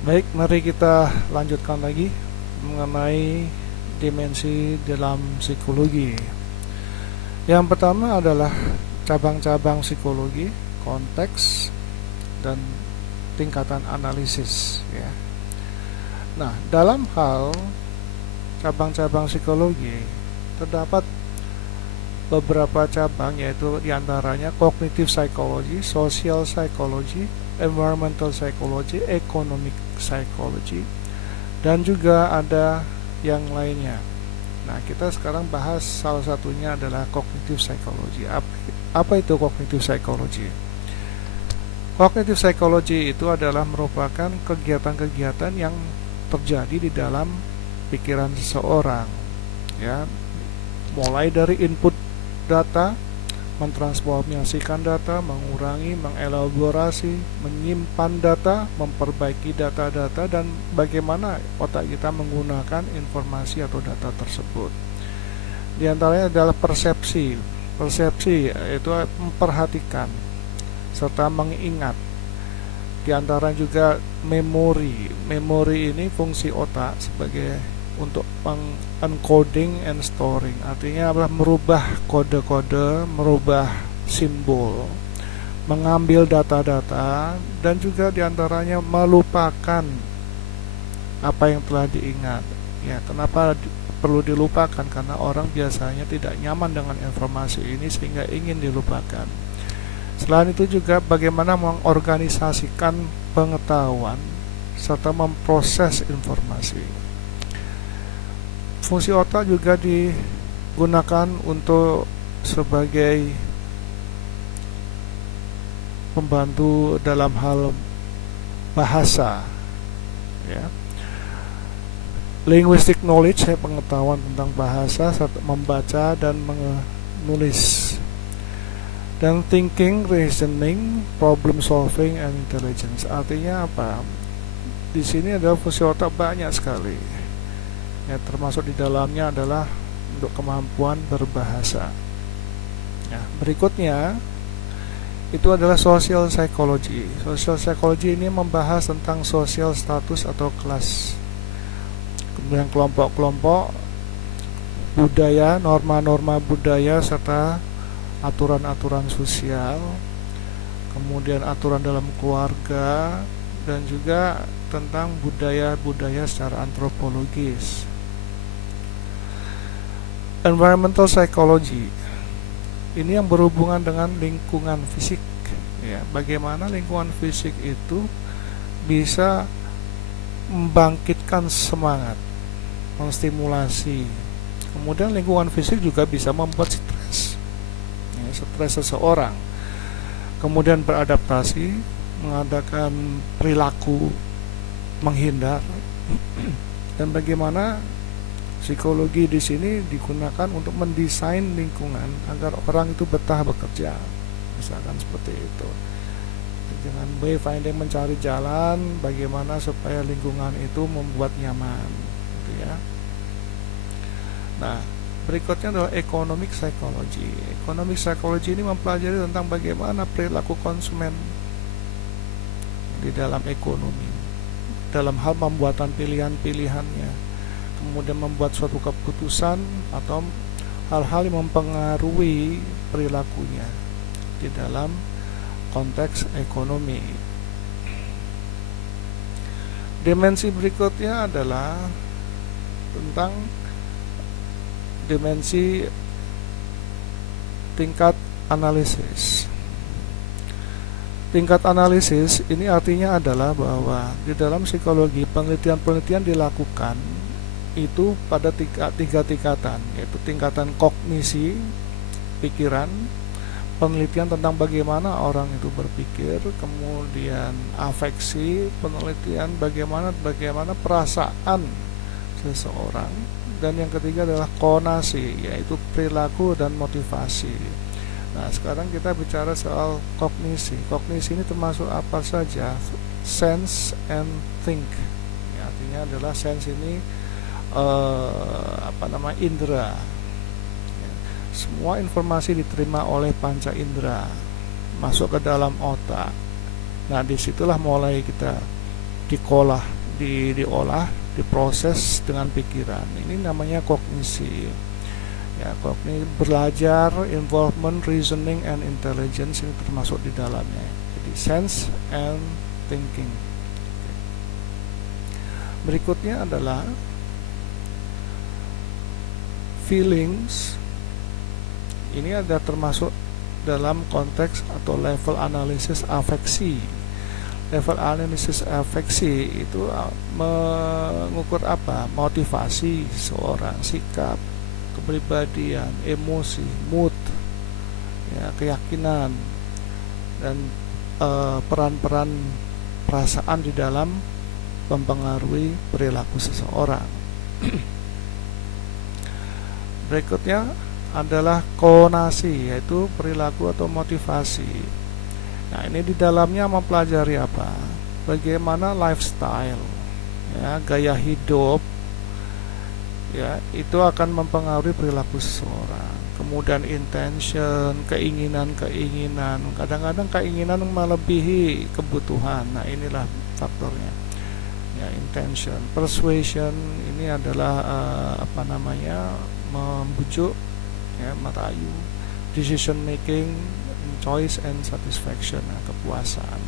Baik, mari kita lanjutkan lagi mengenai dimensi dalam psikologi. Yang pertama adalah cabang-cabang psikologi, konteks, dan tingkatan analisis ya. Nah, dalam hal cabang-cabang psikologi terdapat beberapa cabang, yaitu diantaranya cognitive psychology, social psychology, environmental psychology, economic psychology, dan juga ada yang lainnya. Nah, kita sekarang bahas salah satunya adalah cognitive psychology. Apa itu cognitive psychology? Cognitive psychology itu adalah merupakan kegiatan-kegiatan yang terjadi di dalam pikiran seseorang, ya, mulai dari input data, mentransformasikan data, mengurangi, mengelaborasi, menyimpan data, memperbaiki data-data, dan bagaimana otak kita menggunakan informasi atau data tersebut. Di antaranya adalah persepsi. Persepsi yaitu memperhatikan serta mengingat. Di antara juga memori. Memori ini fungsi otak sebagai untuk encoding and storing, artinya adalah merubah kode-kode, merubah simbol, mengambil data-data, dan juga diantaranya melupakan apa yang telah diingat. Ya, kenapa perlu dilupakan? Karena orang biasanya tidak nyaman dengan informasi ini sehingga ingin dilupakan. Selain itu juga bagaimana mengorganisasikan pengetahuan serta memproses informasi. Fungsi otak juga digunakan untuk sebagai pembantu dalam hal bahasa, ya. Linguistic knowledge, pengetahuan tentang bahasa, serta membaca dan menulis. Dan thinking, reasoning, problem solving, and intelligence. Artinya apa? Di sini adalah fungsi otak banyak sekali. Ya, termasuk di dalamnya adalah untuk kemampuan berbahasa. Ya, berikutnya itu adalah social psychology. Social psychology ini membahas tentang social status atau kelas, kemudian kelompok-kelompok, budaya, norma-norma budaya, serta aturan-aturan sosial, kemudian aturan dalam keluarga, dan juga tentang budaya-budaya secara antropologis. Environmental psychology ini yang berhubungan dengan lingkungan fisik, ya, bagaimana lingkungan fisik itu bisa membangkitkan semangat, menstimulasi. Kemudian lingkungan fisik juga bisa membuat stres seseorang, kemudian beradaptasi, mengadakan perilaku menghindar, dan bagaimana psikologi di sini digunakan untuk mendesain lingkungan agar orang itu betah bekerja, misalkan seperti itu. Dengan wayfinding, mencari jalan bagaimana supaya lingkungan itu membuat nyaman, gitu ya. Nah, berikutnya adalah economic psychology. Economic psychology ini mempelajari tentang bagaimana perilaku konsumen di dalam ekonomi, dalam hal pembuatan pilihan-pilihannya, kemudian membuat suatu keputusan atau hal-hal yang mempengaruhi perilakunya di dalam konteks ekonomi. Dimensi berikutnya adalah tentang dimensi tingkat analisis. Tingkat analisis ini artinya adalah bahwa di dalam psikologi penelitian-penelitian dilakukan itu pada tiga tingkatan, yaitu tingkatan kognisi, pikiran, penelitian tentang bagaimana orang itu berpikir, kemudian afeksi, penelitian bagaimana perasaan seseorang, dan yang ketiga adalah konasi, yaitu perilaku dan motivasi. Nah, sekarang kita bicara soal kognisi. Kognisi ini termasuk apa saja? Sense and think. Ya, artinya adalah sense ini indera. Ya, semua informasi diterima oleh panca indera, masuk ke dalam otak. Nah, disitulah mulai kita diolah, diproses dengan pikiran. Ini namanya kognisi. Ya, kognisi belajar, involvement, reasoning, and intelligence ini termasuk di dalamnya. Jadi sense and thinking. Berikutnya adalah feelings. Ini ada termasuk dalam konteks atau level analisis afeksi. Level analisis afeksi itu mengukur apa? Motivasi seorang, sikap, kepribadian, emosi, mood, ya, keyakinan, dan peran-peran perasaan di dalam mempengaruhi perilaku seseorang. Berikutnya adalah konasi, yaitu perilaku atau motivasi. Nah, ini di dalamnya mempelajari apa? Bagaimana lifestyle, ya, gaya hidup, ya, itu akan mempengaruhi perilaku seseorang. Kemudian intention, keinginan, kadang-kadang keinginan melebihi kebutuhan. Nah, inilah faktornya. Ya, intention, persuasion ini adalah membujuk, ya, merayu, decision making, choice and satisfaction, kepuasan.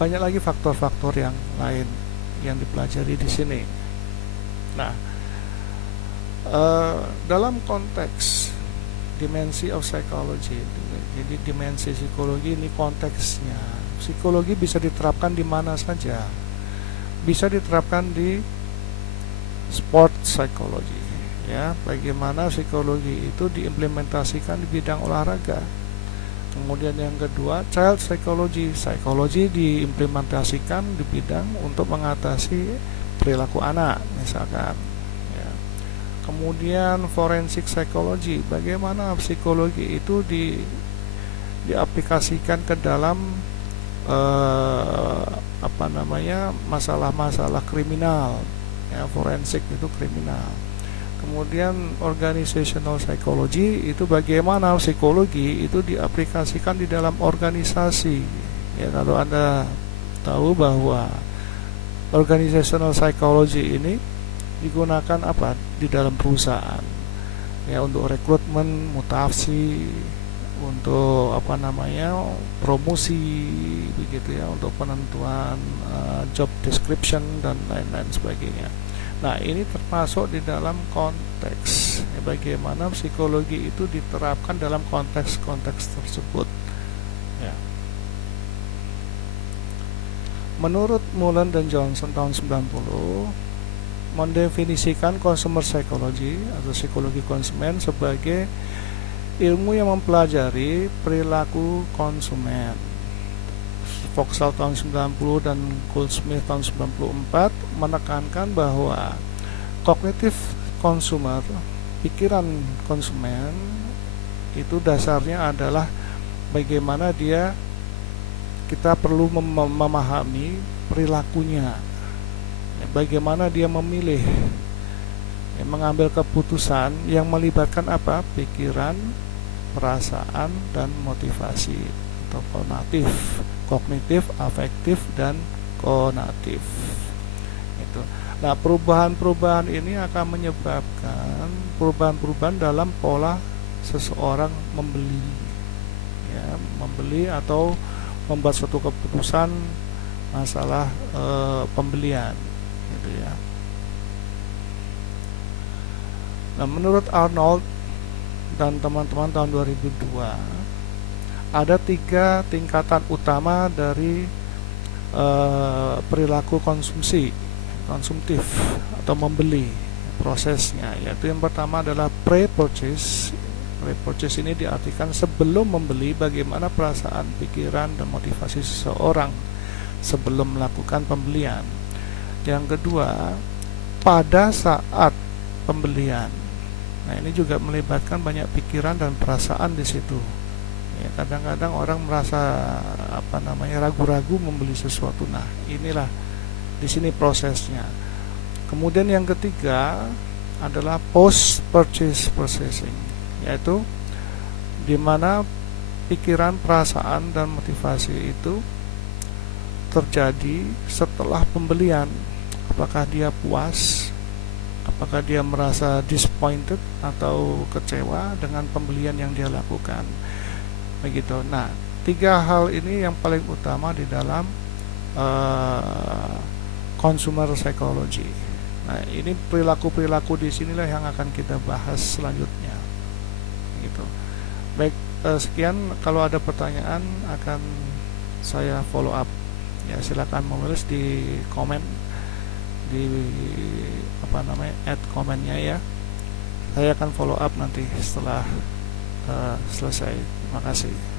Banyak lagi faktor-faktor yang lain yang dipelajari di sini. Nah, dalam konteks dimensi of psychology, jadi dimensi psikologi ini konteksnya. Psikologi bisa diterapkan di mana saja. Bisa diterapkan di sport psychology, ya, bagaimana psikologi itu diimplementasikan di bidang olahraga. Kemudian yang kedua, child psychology, psikologi diimplementasikan di bidang untuk mengatasi perilaku anak, misalkan, ya. Kemudian forensic psychology, bagaimana psikologi itu diaplikasikan ke dalam masalah-masalah kriminal, ya, forensik itu kriminal. Kemudian organizational psychology itu bagaimana psikologi itu diaplikasikan di dalam organisasi. Ya, kalau Anda tahu bahwa organizational psychology ini digunakan apa di dalam perusahaan, ya, untuk rekrutmen, mutasi, untuk promosi, begitu, ya, untuk penentuan job description dan lain-lain sebagainya. Nah, ini termasuk di dalam konteks, ya, bagaimana psikologi itu diterapkan dalam konteks-konteks tersebut, ya. Menurut Mullen dan Johnson tahun 90 mendefinisikan consumer psychology atau psikologi konsumen sebagai ilmu yang mempelajari perilaku konsumen. Vauxhall tahun 90 dan Goldsmith tahun 94 menekankan bahwa kognitif konsumer, pikiran konsumen, itu dasarnya adalah bagaimana kita perlu memahami perilakunya, ya, bagaimana dia memilih, ya, mengambil keputusan yang melibatkan apa? Pikiran, perasaan, dan motivasi atau kognitif, afektif, dan konatif. Itu. Nah, perubahan-perubahan ini akan menyebabkan perubahan-perubahan dalam pola seseorang membeli, ya, membeli atau membuat suatu keputusan masalah pembelian, gitu, ya. Nah, menurut Arnold dan teman-teman tahun 2002 ada 3 tingkatan utama dari perilaku konsumtif atau membeli prosesnya, yaitu yang pertama adalah pre-purchase. Pre-purchase ini diartikan sebelum membeli, bagaimana perasaan, pikiran, dan motivasi seseorang sebelum melakukan pembelian. Yang kedua, pada saat pembelian. Nah, ini juga melibatkan banyak pikiran dan perasaan di situ. Ya, kadang-kadang orang merasa ragu-ragu membeli sesuatu. Nah, inilah di sini prosesnya. Kemudian yang ketiga adalah post purchase processing, yaitu di mana pikiran, perasaan, dan motivasi itu terjadi setelah pembelian. Apakah dia puas, apakah dia merasa disappointed atau kecewa dengan pembelian yang dia lakukan, begitu. Nah, tiga hal ini yang paling utama di dalam consumer psychology. Nah, ini perilaku-perilaku di sinilah yang akan kita bahas selanjutnya, gitu. Baik, sekian. Kalau ada pertanyaan akan saya follow up. Ya, silakan menulis di komen, di add komennya ya. Saya akan follow up nanti setelah selesai. Terima kasih.